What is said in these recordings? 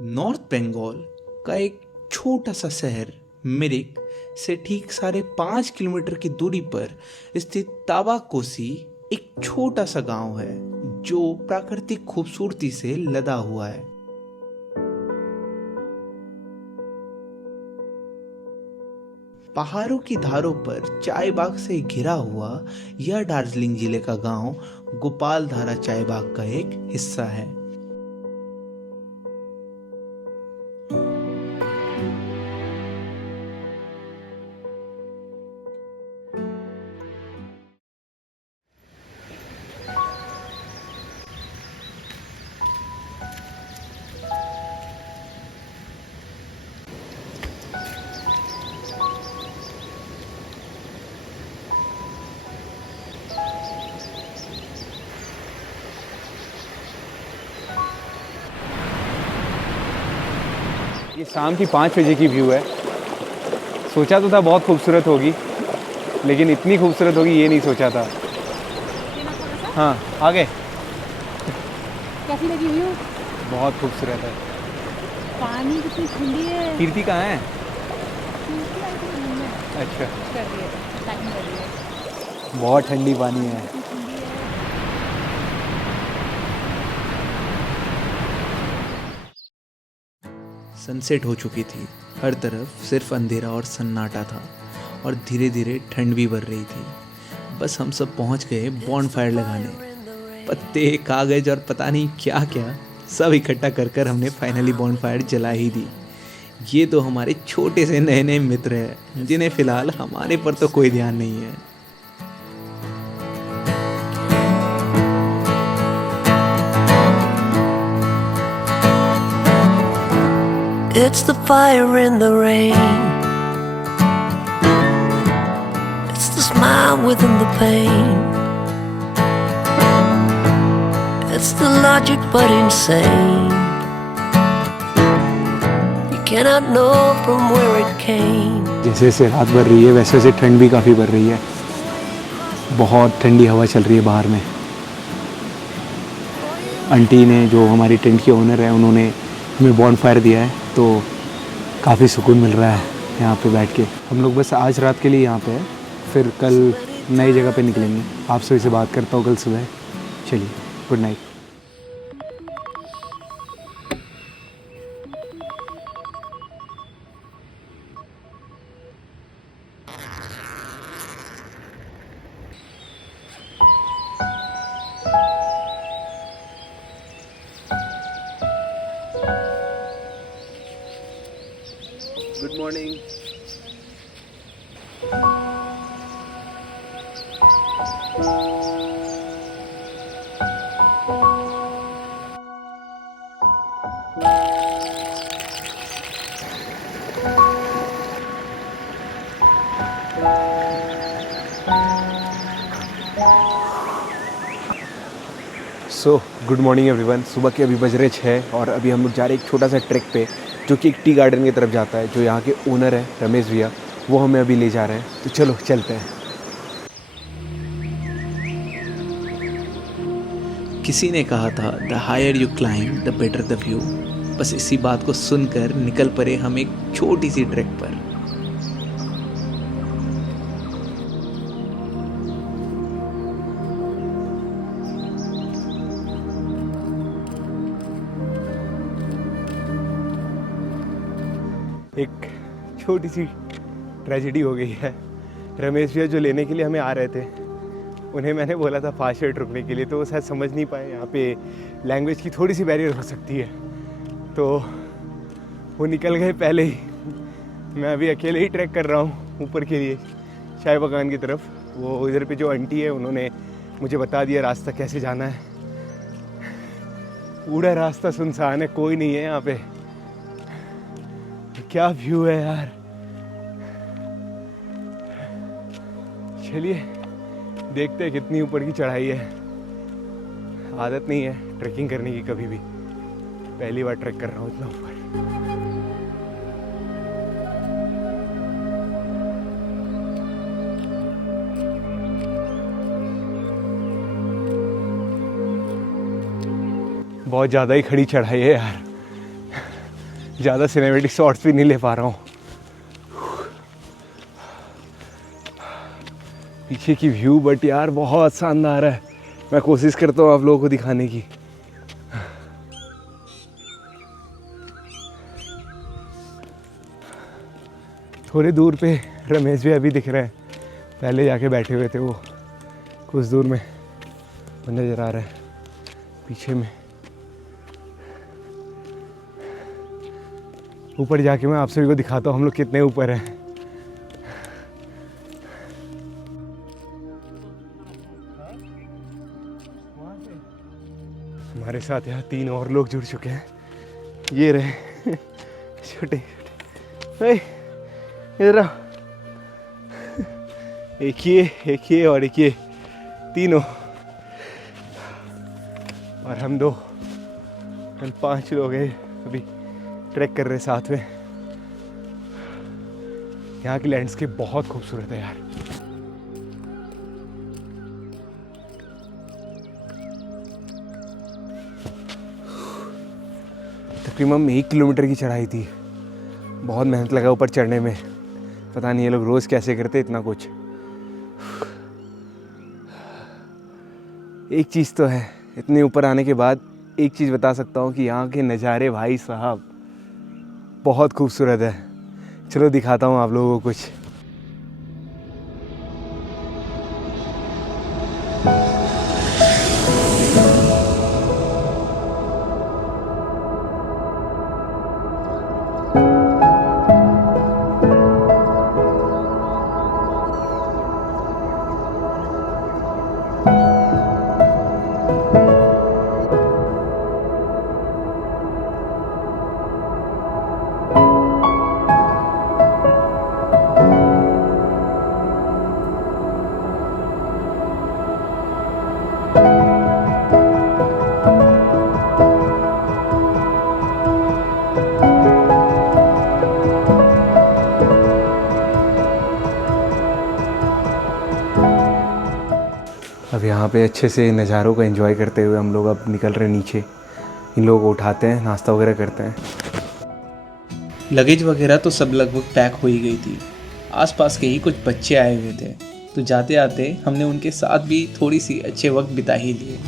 North Bengal का एक छोटा सा शहर मिरिक से ठीक 5.5 किलोमीटर की दूरी पर स्थित ताबाकोसी एक छोटा सा गांव है जो प्राकृतिक खूबसूरती से लदा हुआ है। पहाड़ों की धारों पर चाय बाग से घिरा हुआ यह दार्जिलिंग जिले का गांव गोपालधारा चाय बाग का एक हिस्सा है। ये शाम की 5 बजे की व्यू है। सोचा तो था बहुत खूबसूरत होगी, लेकिन इतनी खूबसूरत होगी ये नहीं सोचा था। हाँ आगे कैसी लगी व्यू? बहुत खूबसूरत है। पानी कितनी ठंडी है। कीर्ति कहाँ है? कीर्ति आई थी रूम में अच्छा, कर रही है, पैकिंग कर रही है। बहुत ठंडी पानी है। कितनी ठंडी है। सनसेट हो चुकी थी, हर तरफ सिर्फ अंधेरा और सन्नाटा था और धीरे धीरे ठंड भी बढ़ रही थी। बस हम सब पहुंच गए बॉनफायर लगाने। पत्ते, कागज और पता नहीं क्या क्या सब इकट्ठा कर कर हमने फाइनली बॉनफायर जला ही दी। ये तो हमारे छोटे से नए नए मित्र हैं जिन्हें फिलहाल हमारे पर तो कोई ध्यान नहीं है। It's the fire in the rain. It's the smile within the pain. It's the logic but insane. You cannot know from where it came. जैसे जैसे रात बढ़ रही है वैसे वैसे ठंड भी काफ़ी बढ़ रही है। बहुत ठंडी हवा चल रही है बाहर में। आंटी ने, जो हमारी टेंट की ओनर है, उन्होंने हमें बॉनफायर दिया है, तो काफ़ी सुकून मिल रहा है यहाँ पे बैठ के। हम लोग बस आज रात के लिए यहाँ पे हैं, फिर कल नई जगह पे निकलेंगे। आप सभी से बात करता हूँ कल सुबह। चलिए, good night. Good morning. So good morning everyone. सुबह के अभी बज रहे 6 और अभी हम लोग जा रहे हैं एक छोटा सा ट्रैक पे जो कि एक टी गार्डन की तरफ जाता है। जो यहाँ के ओनर है रमेश भैया, वो हमें अभी ले जा रहे हैं। तो चलो चलते हैं। किसी ने कहा था the higher you climb the better the view. बस इसी बात को सुनकर निकल पड़े हम एक छोटी सी ट्रैक पर। एक छोटी सी ट्रेजेडी हो गई है। रमेश भैया जो लेने के लिए हमें आ रहे थे, उन्हें मैंने बोला था फास्ट राइड रुकने के लिए, तो वो शायद समझ नहीं पाए। यहाँ पे लैंग्वेज की थोड़ी सी बैरियर हो सकती है, तो वो निकल गए पहले ही। मैं अभी अकेले ही ट्रैक कर रहा हूँ ऊपर के लिए, चाय बागान की तरफ। वो इधर पे जो आंटी है, उन्होंने मुझे बता दिया रास्ता कैसे जाना है। पूरा रास्ता सुनसान है, कोई नहीं है यहाँ पे। क्या व्यू है यार। चलिए देखते हैं कितनी ऊपर की चढ़ाई है। आदत नहीं है ट्रैकिंग करने की कभी भी, पहली बार ट्रैक कर रहा हूँ इतना ऊपर। बहुत ज़्यादा ही खड़ी चढ़ाई है यार। ज़्यादा सिनेमेटिक शॉट्स भी नहीं ले पा रहा हूँ। पीछे की व्यू बट यार बहुत शानदार है। मैं कोशिश करता हूँ आप लोगों को दिखाने की। थोड़ी दूर पे रमेश भी अभी दिख रहे हैं, पहले जाके बैठे हुए थे वो, कुछ दूर में वो नज़र आ रहा है पीछे में। ऊपर जाके मैं आप सभी को दिखाता हूँ हम लोग कितने ऊपर हैं। हमारे साथ यहाँ 3 और लोग जुड़ चुके हैं। ये रहे छोटे छोटे, इधर आओ। एक ये और एक ये, तीनों, और हम 2, हम 5 लोग हैं अभी ट्रैक कर रहे हैं साथ में। यहाँ की लैंडस्केप बहुत खूबसूरत है यार। तकरीबन 1 किलोमीटर की चढ़ाई थी, बहुत मेहनत लगा ऊपर चढ़ने में। पता नहीं ये लोग रोज़ कैसे करते इतना कुछ। एक चीज़ तो है, इतने ऊपर आने के बाद एक चीज़ बता सकता हूँ कि यहाँ के नज़ारे भाई साहब बहुत खूबसूरत है। चलो दिखाता हूँ आप लोगों को कुछ। अब यहाँ पे अच्छे से नज़ारों को एंजॉय करते हुए हम लोग अब निकल रहे हैं नीचे। इन लोगों को उठाते हैं, नाश्ता वगैरह करते हैं। लगेज वगैरह तो सब लगभग पैक हो ही गई थी। आसपास के ही कुछ बच्चे आए हुए थे, तो जाते आते हमने उनके साथ भी थोड़ी सी अच्छे वक्त बिता ही लिए।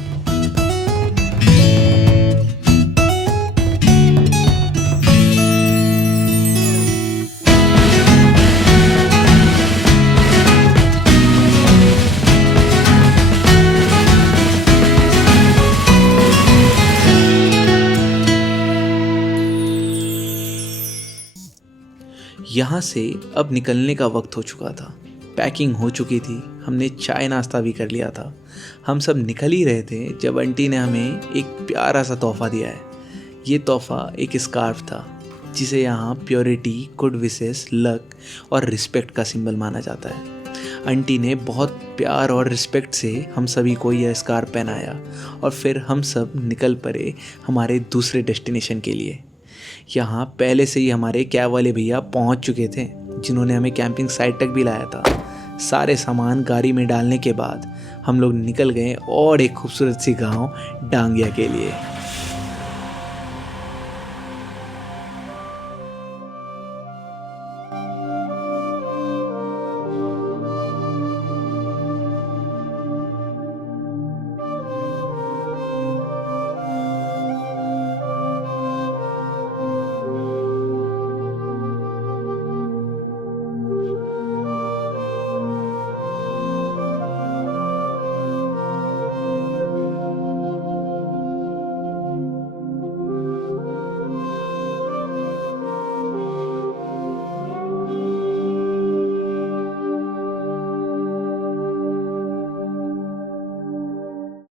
यहाँ से अब निकलने का वक्त हो चुका था। पैकिंग हो चुकी थी, हमने चाय नाश्ता भी कर लिया था। हम सब निकल ही रहे थे जब आंटी ने हमें एक प्यारा सा तोहफ़ा दिया है। ये तोहफ़ा एक स्कार्फ था, जिसे यहाँ प्योरिटी, गुड विशेस, लक और रिस्पेक्ट का सिंबल माना जाता है। आंटी ने बहुत प्यार और रिस्पेक्ट से हम सभी को यह स्कार्फ पहनाया और फिर हम सब निकल पड़े हमारे दूसरे डेस्टिनेशन के लिए। यहाँ पहले से ही हमारे कैब वाले भैया पहुँच चुके थे, जिन्होंने हमें कैंपिंग साइट तक भी लाया था। सारे सामान गाड़ी में डालने के बाद हम लोग निकल गए और एक खूबसूरत सी गांव डांगिया के लिए।